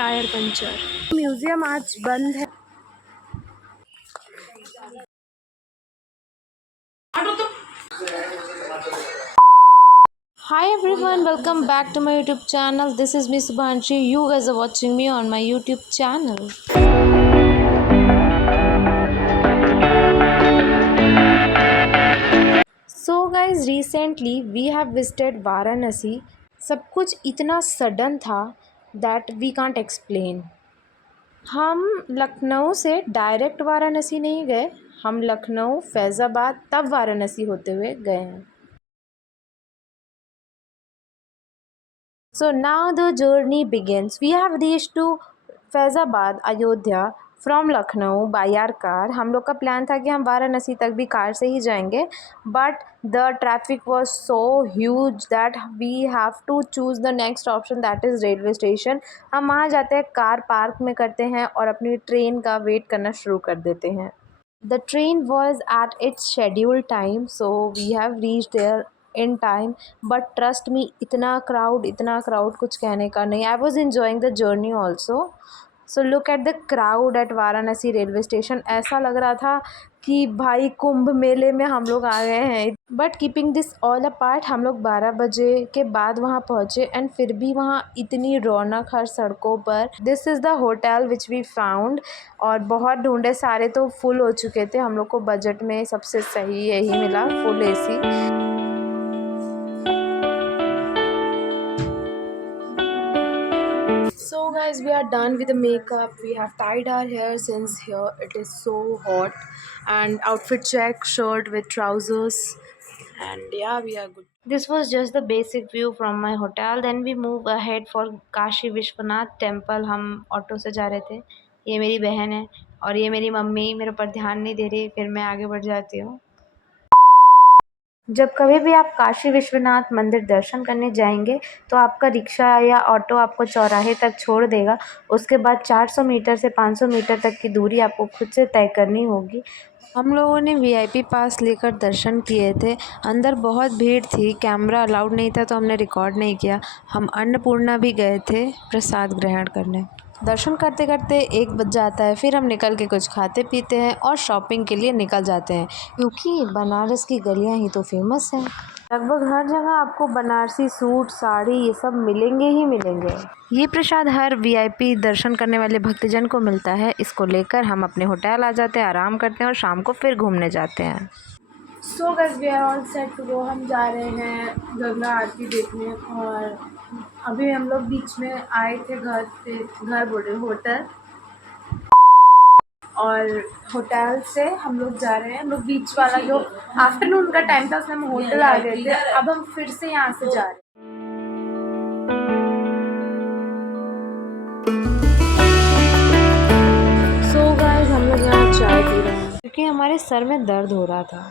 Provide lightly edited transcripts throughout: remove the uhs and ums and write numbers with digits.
Tyre puncture. Museum आज बंद है। Hi everyone, welcome back to my YouTube channel. This is Miss Subhanshi. You guys are watching me on my YouTube channel. So guys, recently we have visited Varanasi. सब कुछ इतना sudden था that we can't explain. हम लखनऊ से direct Varanasi नहीं गए, हम लखनऊ फैज़ाबाद तब वाराणसी होते हुए गए हैं। So now the journey begins. We have reached to Faizabad Ayodhya from Lucknow by our car. हम लोग का प्लान था कि हम वाराणसी तक भी कार से ही जाएंगे, but the traffic was so huge that we have to choose the next option, that is railway station. हम वहाँ जाते हैं, कार पार्क में करते हैं और अपनी ट्रेन का वेट करना शुरू कर देते हैं। The train was at its scheduled time, so we have reached there in time, but trust me इतना क्राउड कुछ कहने का नहीं। I was enjoying the journey also. So look at the crowd at Varanasi railway station. ऐसा लग रहा था कि भाई कुंभ मेले में हम लोग आ गए हैं। But keeping this all apart, हम लोग 12 बजे के बाद वहाँ पहुँचे एंड फिर भी वहाँ इतनी रौनक हर सड़कों पर। This is the hotel which we found, और बहुत ढूंढे, सारे तो फुल हो चुके थे। हम लोग को बजट में सबसे सही यही मिला, full AC। So guys, we are done with the makeup. We have tied our hair since here it is so hot, and outfit check, shirt with trousers, and yeah, we are good. This was just the basic view from my hotel. Then we move ahead for Kashi Vishwanath temple. हम auto से जा रहे थे। ये मेरी बहन है और ये मेरी मम्मी मेरे ऊपर ध्यान नहीं दे रही, फिर मैं आगे बढ़ जाती हूँ। जब कभी भी आप काशी विश्वनाथ मंदिर दर्शन करने जाएंगे तो आपका रिक्शा या ऑटो आपको चौराहे तक छोड़ देगा। उसके बाद 400 मीटर से 500 मीटर तक की दूरी आपको खुद से तय करनी होगी। हम लोगों ने VIP पास लेकर दर्शन किए थे। अंदर बहुत भीड़ थी, कैमरा अलाउड नहीं था तो हमने रिकॉर्ड नहीं किया। हम अन्नपूर्णा भी गए थे प्रसाद ग्रहण करने। दर्शन करते करते 1 बज जाता है, फिर हम निकल के कुछ खाते पीते हैं और शॉपिंग के लिए निकल जाते हैं, क्योंकि बनारस की गलियां ही तो फेमस हैं। लगभग हर जगह आपको बनारसी सूट, साड़ी ये सब मिलेंगे ही मिलेंगे। ये प्रसाद हर VIP दर्शन करने वाले भक्तजन को मिलता है। इसको लेकर हम अपने होटल आ जाते हैं, आराम करते हैं और शाम को फिर घूमने जाते हैं। So guys, we are all set to go. हम जा रहे हैं गंगा आरती देखने, और अभी हम लोग बीच में आए थे, घर बोले होटल, और होटल से हम लोग जा रहे हैं। हम लोग बीच वाला जो आफ्टरनून का टाइम था उसमें हम होटल आ गए थे। अब हम फिर से यहाँ से जा रहे हैं। सो गाइस, हम लोग यहाँ चाय पी रहे हैं क्योंकि हमारे सर में दर्द हो रहा था।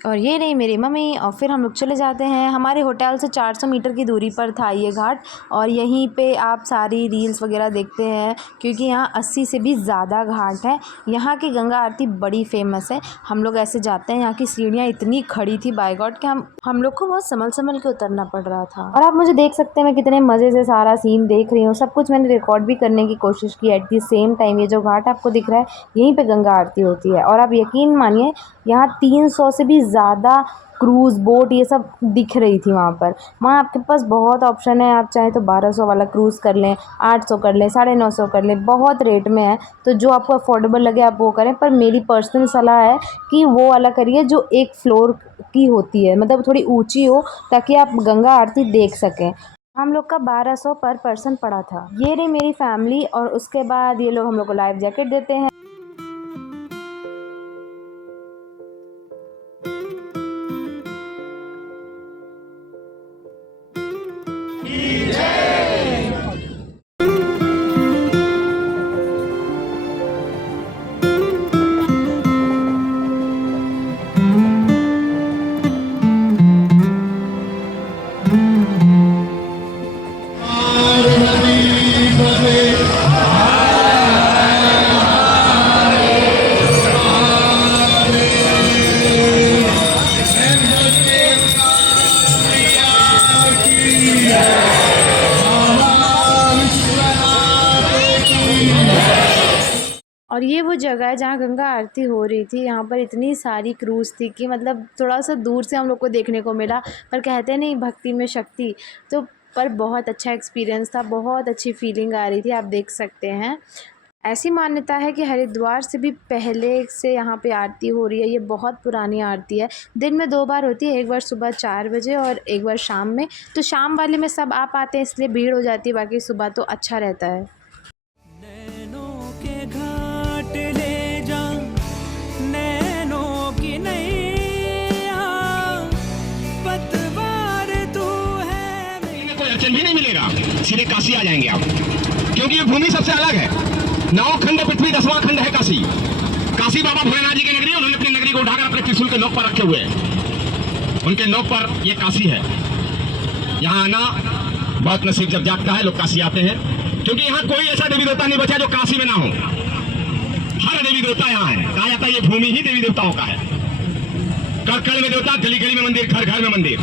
और ये रही मेरी मम्मी, और फिर हम लोग चले जाते हैं। हमारे होटल से 400 मीटर की दूरी पर था ये घाट, और यहीं पे आप सारी रील्स वगैरह देखते हैं, क्योंकि यहाँ 80 से भी ज़्यादा घाट है। यहाँ की गंगा आरती बड़ी फेमस है। हम लोग ऐसे जाते हैं, यहाँ की सीढ़ियाँ इतनी खड़ी थी बाय गॉड कि हम लोग को बहुत संभल के उतरना पड़ रहा था। और आप मुझे देख सकते हैं, मैं कितने मज़े से सारा सीन देख रही हूँ। सब कुछ मैंने रिकॉर्ड भी करने की कोशिश की। एट द सेम टाइम ये जो घाट आपको दिख रहा है, यहीं पर गंगा आरती होती है। और आप यकीन मानिए, यहाँ 300 से भी ज़्यादा क्रूज़ बोट ये सब दिख रही थी वहाँ पर। वहाँ आपके पास बहुत ऑप्शन है, आप चाहे तो 1200 वाला क्रूज़ कर लें, 800 कर लें, 950 कर लें, बहुत रेट में है। तो जो आपको अफोर्डेबल लगे आप वो करें, पर मेरी पर्सनल सलाह है कि वो वाला करिए जो 1 फ्लोर की होती है, मतलब थोड़ी ऊँची हो, ताकि आप गंगा आरती देख सकें। हम लोग का 1200 पर पर्सन पड़ा था। ये रही मेरी फैमिली, और उसके बाद ये लोग हम लोग को लाइफ जैकेट देते हैं। और ये वो जगह है जहाँ गंगा आरती हो रही थी। यहाँ पर इतनी सारी क्रूज़ थी कि मतलब थोड़ा सा दूर से हम लोग को देखने को मिला, पर कहते नहीं भक्ति में शक्ति, तो पर बहुत अच्छा एक्सपीरियंस था, बहुत अच्छी फीलिंग आ रही थी, आप देख सकते हैं। ऐसी मान्यता है कि हरिद्वार से भी पहले से यहाँ पे आरती हो रही है। ये बहुत पुरानी आरती है, दिन में 2 बार होती है, एक बार सुबह 4 बजे और एक बार शाम में। तो शाम वाले में सब आ पाते हैं इसलिए भीड़ हो जाती है, बाकी सुबह तो अच्छा रहता है। नैनों के घाट ले जा, नैनों की नैया, पतवार तू है। कोई अड़चन भी नहीं मिलेगा, सीधे काशी आ जाएंगे आप, क्योंकि ये भूमि सबसे अलग है। 9 खंड पृथ्वी, 10वां खंड है काशी। काशी बाबा भोलेनाथ जी की नगरी, उन्होंने अपनी नगरी को उठाकर अपने त्रिशूल के नोक पर रखे हुए हैं। उनके नोक पर ये काशी है। यहाँ आना बहुत नसीब जब जागता है, लोग काशी आते हैं, क्योंकि यहाँ कोई ऐसा देवी देवता नहीं बचा जो काशी में ना हो। हर देवी देवता यहाँ है। कहा जाता है ये भूमि ही देवी देवताओं का है। कण कण में देवता, गली गली में मंदिर, घर घर में मंदिर।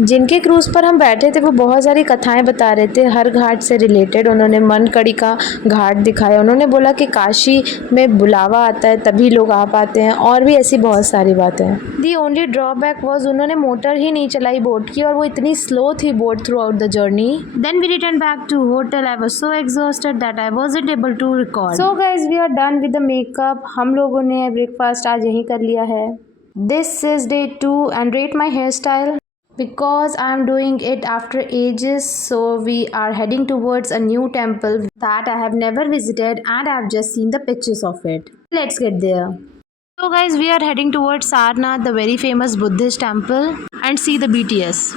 जिनके क्रूज़ पर हम बैठे थे वो बहुत सारी कथाएं बता रहे थे हर घाट से रिलेटेड। उन्होंने मनकड़ी का घाट दिखाया, उन्होंने बोला कि काशी में बुलावा आता है तभी लोग आ पाते हैं, और भी ऐसी बहुत सारी बातें। दी ओनली ड्रॉबैक वॉज उन्होंने मोटर ही नहीं चलाई बोट की, और वो इतनी स्लो थी boat throughout the journey. Then we return back to hotel. I was so exhausted that I wasn't able to record. So guys we are done with the makeup. हम लोगों ने breakfast आज यहीं कर लिया है। This is day 2 and rate my hair style because I am doing it after ages. So we are heading towards a new temple that I have never visited and I have just seen the pictures of it. Let's get there. So guys, we are heading towards Sarnath, the very famous Buddhist temple, and see the BTS.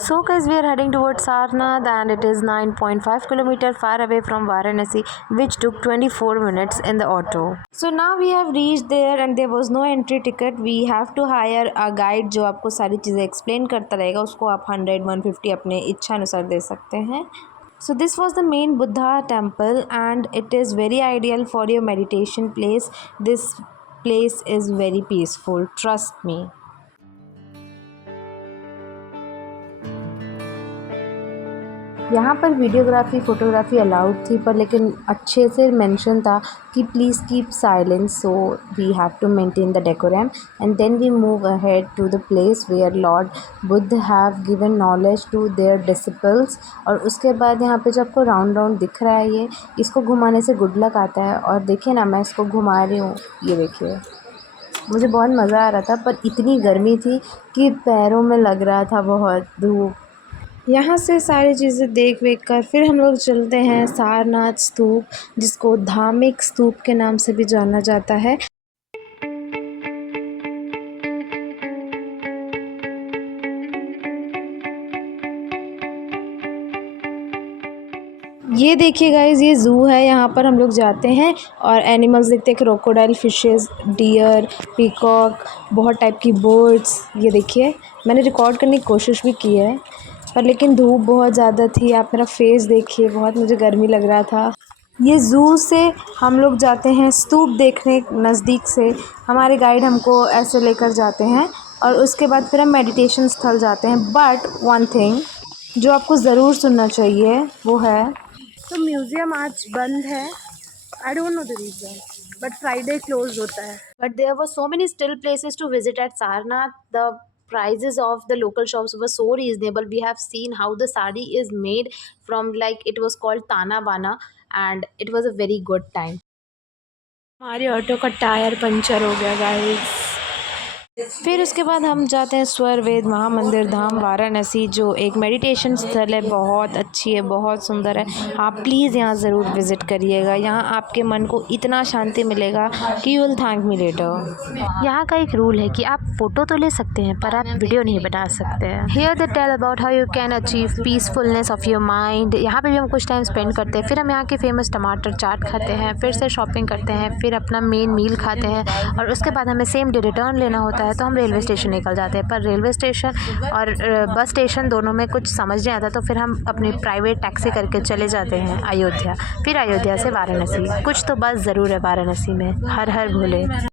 So guys, we are heading towards Sarnath and it is 9.5 km far away from Varanasi, which took 24 minutes in the auto. So now we have reached there and there was no entry ticket. We have to hire a guide जो आपको सारी चीज़ें explain करता रहेगा। उसको आप 100-150 अपने इच्छा अनुसार दे सकते हैं। So this was the main Buddha temple and it is very ideal for your meditation place. This place is very peaceful, trust me. यहाँ पर वीडियोग्राफी फ़ोटोग्राफी अलाउड थी, पर लेकिन अच्छे से मेंशन था कि please keep silence, so we have to maintain the decorum. And then we move ahead to the place where lord Buddha have given knowledge to their disciples. और उसके बाद यहाँ पे जो आपको राउंड राउंड दिख रहा है, ये इसको घुमाने से गुड लक आता है। और देखिए ना, मैं इसको घुमा रही हूँ, ये देखिए, मुझे बहुत मज़ा आ रहा था, पर इतनी गर्मी थी कि पैरों में लग रहा था बहुत धूप। यहाँ से सारी चीज़ें देख वेख कर फिर हम लोग चलते हैं सारनाथ स्तूप, जिसको धार्मिक स्तूप के नाम से भी जाना जाता है। ये देखिए गाइज़, ये ज़ू है। यहाँ पर हम लोग जाते हैं और एनिमल्स देखते हैं, क्रोकोडाइल, फिशेस, डियर, पीकॉक, बहुत टाइप की बर्ड्स। ये देखिए, मैंने रिकॉर्ड करने की कोशिश भी की है, पर लेकिन धूप बहुत ज़्यादा थी। आप मेरा फेस देखिए, बहुत मुझे गर्मी लग रहा था। ये ज़ू से हम लोग जाते हैं स्तूप देखने नज़दीक से। हमारे गाइड हमको ऐसे लेकर जाते हैं और उसके बाद फिर हम मेडिटेशन स्थल जाते हैं। बट वन थिंग जो आपको ज़रूर सुनना चाहिए वो है, तो म्यूज़ियम आज बंद है। I don't know the reason, but Friday close होता है। But there were so many still places to visit at Sarnath. The prices of the local shops were so reasonable. We have seen how the sari is made from, like, it was called Tana Bana, and it was a very good time. हमारे auto का tyre puncture हो गया guys. फिर उसके बाद हम जाते हैं स्वर वेद महामंदिर धाम वाराणसी, जो एक मेडिटेशन स्थल है, बहुत अच्छी है, बहुत सुंदर है। आप प्लीज़ यहाँ ज़रूर विज़िट करिएगा। यहाँ आपके मन को इतना शांति मिलेगा कि you will thank me later. यहाँ का एक रूल है कि आप फ़ोटो तो ले सकते हैं, पर आप वीडियो नहीं बना सकते हैं। Here they tell about how you can achieve peacefulness of your mind. यहाँ पर भी हम कुछ टाइम स्पेंड करते हैं। फिर हम यहाँ के फेमस टमाटर चाट खाते हैं, फिर से शॉपिंग करते हैं, फिर अपना मेन मील खाते हैं, और उसके बाद हमें सेम डे रिटर्न लेना होता है, तो हम रेलवे स्टेशन निकल जाते हैं। पर रेलवे स्टेशन और बस स्टेशन दोनों में कुछ समझ नहीं आता, तो फिर हम अपनी प्राइवेट टैक्सी करके चले जाते हैं अयोध्या। फिर अयोध्या से वाराणसी। कुछ तो बस ज़रूर है वाराणसी में। हर हर भोले।